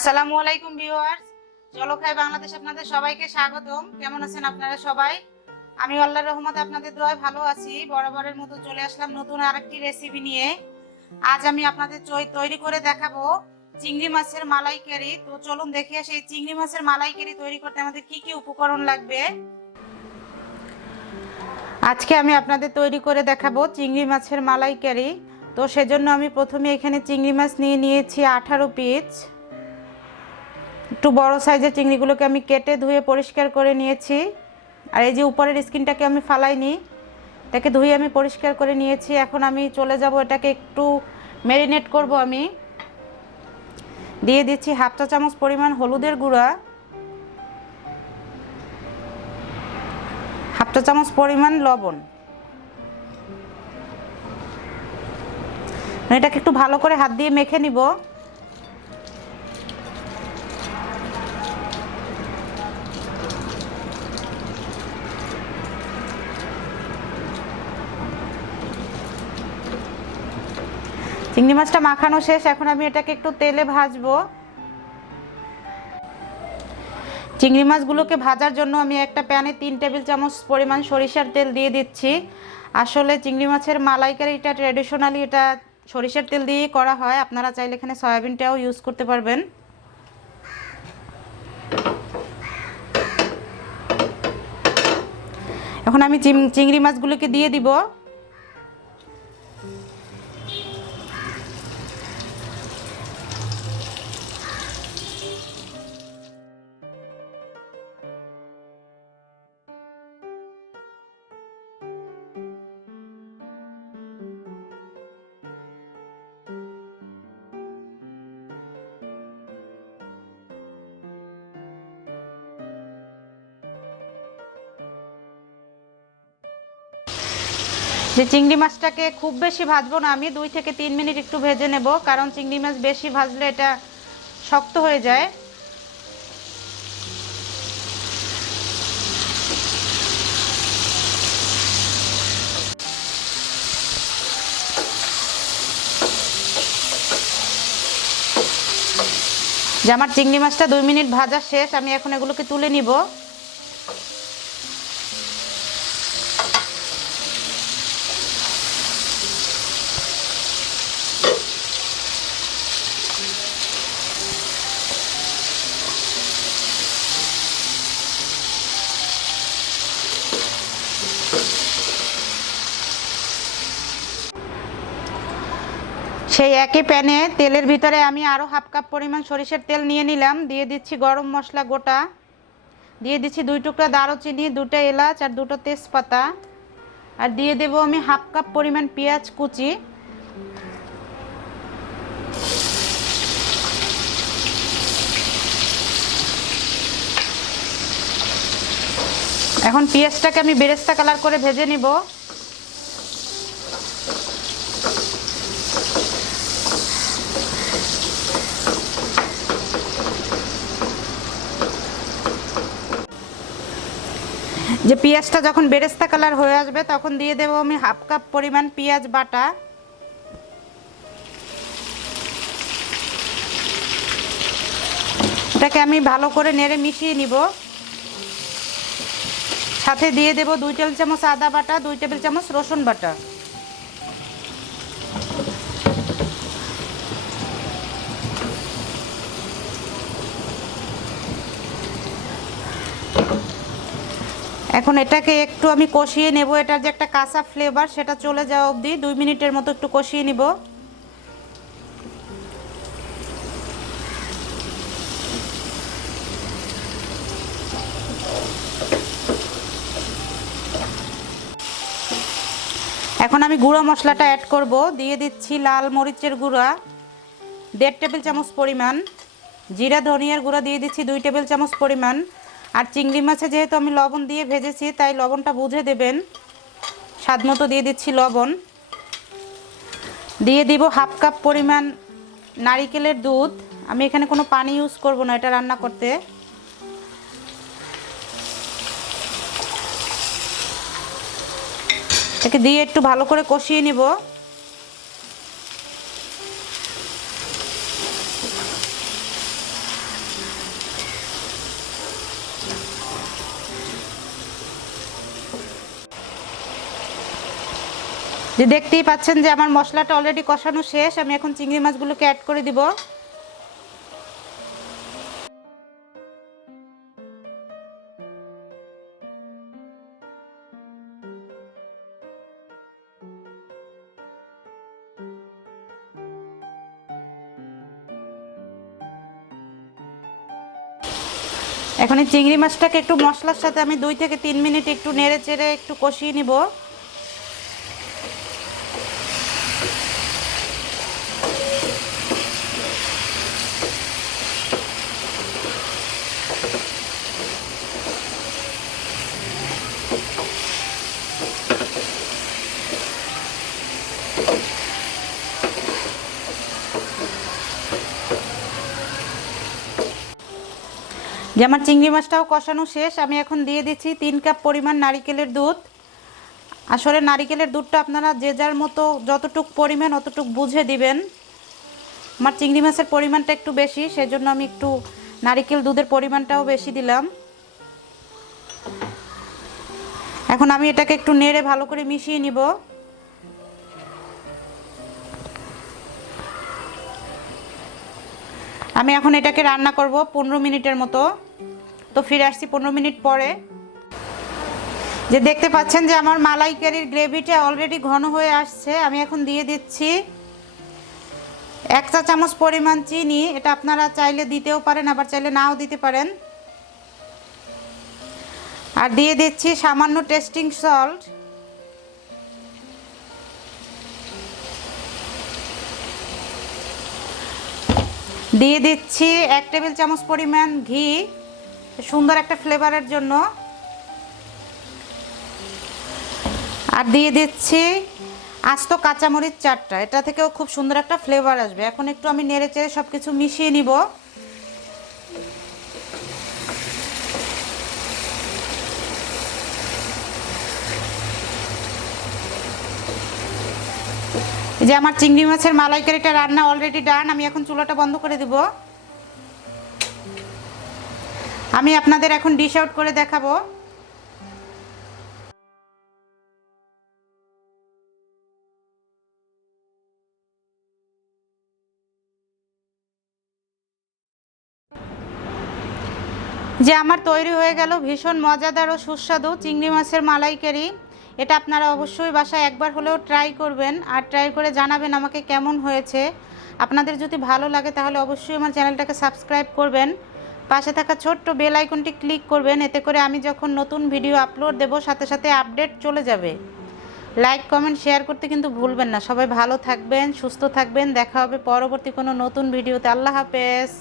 আসসালামু আলাইকুম ভিউয়ার্স, চলো খাই বাংলাদেশ আপনাদের সবাইকে স্বাগতম। কেমন আছেন আপনারা সবাই? আমি আল্লাহর রহমতে আপনাদের দোয়ায় ভালো আছি। বরাবরের মতো চলে আসলাম নতুন আরেকটি রেসিপি নিয়ে। আজ আমি আপনাদের তৈরি করে দেখাবো চিংড়ি মাছের মালাইকারি। তো চলুন দেখে আসি এই চিংড়ি মাছের মালাইকারি তৈরি করতে আমাদের কি কি উপকরণ লাগবে। আজকে আমি আপনাদের তৈরি করে দেখাবো চিংড়ি মাছের মালাইকারি। তো সেজন্য আমি প্রথমে এখানে চিংড়ি মাছ নিয়েছি 18 পিস। একটু বড় সাইজের চিংড়িগুলোকে আমি কেটে ধুয়ে পরিষ্কার করে নিয়েছি। আর এই যে উপরের স্কিনটাকে আমি ফালাইনি, এটাকে ধুয়ে আমি পরিষ্কার করে নিয়েছি। এখন আমি চলে যাব, এটাকে একটু ম্যারিনেট করব। আমি দিয়ে দিচ্ছি হাফ চা চামচ পরিমাণ হলুদের গুঁড়া, হাফ চা চামচ পরিমাণ লবণ। এটাকে একটু ভালো করে হাত দিয়ে মেখে নিব। চিংড়ি মাছটা মাখানো শেষ। এখন আমি এটাকে একটু তেলে ভাজবো। চিংড়ি মাছগুলোকে ভাজার জন্য আমি একটা প্যানে 3 টেবিল চামচ পরিমাণ সরিষার তেল দিয়ে দিচ্ছি। আসলে চিংড়ি মাছের মালাইকারি এটা ট্র্যাডিশনালি এটা সরিষার তেল দিয়েই করা হয়। আপনারা চাইলে এখানে সয়াবিনটাও ইউজ করতে পারবেন। এখন আমি চিংড়ি মাছগুলোকে দিয়ে দিব। যে চিংড়ি মাছটাকে খুব বেশি ভাজবো না, আমি 2 থেকে 3 মিনিট একটু ভেজে নেব, কারণ চিংড়ি মাছ বেশি ভাজলে এটা শক্ত হয়ে যায়। যে আমার চিংড়ি মাছটা 2 মিনিট ভাজা শেষ, আমি এখন এগুলোকে তুলে নিব। সেই একই প্যানে তেলের ভিতরে আমি আরও হাফ কাপ পরিমাণ সরিষার তেল নিয়ে নিলাম। দিয়ে দিচ্ছি গরম মশলা গোটা, দিয়ে দিচ্ছি 2 টুকরা দারুচিনি, 2টা এলাচ আর 2টো তেজপাতা, আর দিয়ে দেব আমি হাফ কাপ পরিমাণ পেঁয়াজ কুচি। এখন পেঁয়াজটাকে আমি বেরেস্তা কালার করে ভেজে নিব। যে পেঁয়াজটা যখন বেরেস্তা কালার হয়ে আসবে তখন দিয়ে দেব আমি হাফ কাপ পরিমাণ পেঁয়াজ বাটা। এটাকে আমি ভালো করে নেড়ে মিশিয়ে নিব। সাথে দিয়ে দেব 2 টেবিল চামচ আদা বাটা, 2 টেবিল চামচ রসুন বাটা। এখন এটাকে একটু আমি কষিয়ে নেব। এটার যে একটা কাঁচা ফ্লেভার সেটা চলে যাওয়া অবধি 2 মিনিটের মতো একটু কষিয়ে নিব। এখন আমি গুঁড়ো মশলাটা অ্যাড করব। দিয়ে দিচ্ছি লাল মরিচের গুঁড়া 1.5 টেবিল চামচ পরিমাণ, জিরা ধনিয়ার গুঁড়া দিয়ে দিচ্ছি 2 টেবিল চামচ পরিমাণ। আর চিংড়ি মাছে যেহেতু আমি লবণ দিয়ে ভেজেছি তাই লবণটা বুঝে দেবেন। স্বাদ মতো দিয়ে দিচ্ছি লবণ। দিয়ে দিব হাফ কাপ পরিমাণ নারিকেলের দুধ। আমি এখানে কোনো পানি ইউজ করব না এটা রান্না করতে। এটাকে দিয়ে একটু ভালো করে কষিয়ে নিব। যে দেখতেই পাচ্ছেন যে আমার মশলাটা অলরেডি কষানো শেষ। আমি এখন চিংড়ি মাছগুলোকে অ্যাড করে দিব। এখন এই চিংড়ি মাছটাকে একটু মশলার সাথে আমি 2 থেকে 3 মিনিট একটু নেড়ে চেড়ে একটু কষিয়ে নিব। যে আমার চিংড়ি মাছটাও কষানো শেষ। আমি এখন দিয়ে দিচ্ছি 3 কাপ পরিমাণ নারিকেলের দুধ। আসলে নারিকেলের দুধটা আপনারা যে যার মতো যতটুক পরিমাণ অতটুক বুঝে দিবেন। আমার চিংড়ি মাছের পরিমাণটা একটু বেশি, সেজন্য আমি একটু নারিকেল দুধের পরিমাণটাও বেশি দিলাম। এখন আমি এটাকে একটু নেড়ে ভালো করে মিশিয়ে নিব। আমি এখন এটাকে রান্না করব 15 মিনিটের মতো। তো ফিরে আসছি 15 মিনিট পরে। যে দেখতে পাচ্ছেন যে আমার মালাইকারির গ্রেভিটা অলরেডি ঘন হয়ে আসছে। আমি এখন দিয়ে দিচ্ছি 1 চা চামচ পরিমাণ চিনি। এটা আপনারা চাইলে দিতেও পারেন, আবার চাইলে নাও দিতে পারেন। আর দিয়ে দিচ্ছি সামান্য টেস্টিং সল্ট। দিয়ে দিচ্ছি 1 টেবিল চামচ পরিমাণ ঘি, সুন্দর একটা ফ্লেভারের জন্য। আর দিয়ে দিচ্ছি আস্ত কাঁচামরিচ 4টা, এটা থেকেও খুব সুন্দর একটা ফ্লেভার আসবে। এখন একটু আমি নেড়ে চেড়ে সব কিছু মিশিয়ে নিব। যে আমার চিংড়ি মাছের মালাইকারিটা রান্না অলরেডি ডান। আমি এখন চুলাটা বন্ধ করে দিব। আমি আপনাদের এখন ডিশ আউট করে দেখাবো। যে আমার তৈরি হয়ে গেল ভীষণ মজাদার ও সুস্বাদু চিংড়ি মাছের মালাইকারি। এটা আপনারা অবশ্যই বাসায় একবার হলেও ট্রাই করবেন, আর ট্রাই করে জানাবেন আমাকে কেমন হয়েছে। আপনাদের যদি ভালো লাগে তাহলে অবশ্যই আমার চ্যানেলটাকে সাবস্ক্রাইব করবেন, পাশে থাকা ছোট্ট বেল আইকনটি ক্লিক করবেন। এতে করে আমি যখন নতুন ভিডিও আপলোড দেব সাথে সাথে আপডেট চলে যাবে। লাইক কমেন্ট শেয়ার করতে কিন্তু ভুলবেন না। সবাই ভালো থাকবেন, সুস্থ থাকবেন। দেখা হবে পরবর্তী কোনো নতুন ভিডিওতে। আল্লাহ হাফেজ।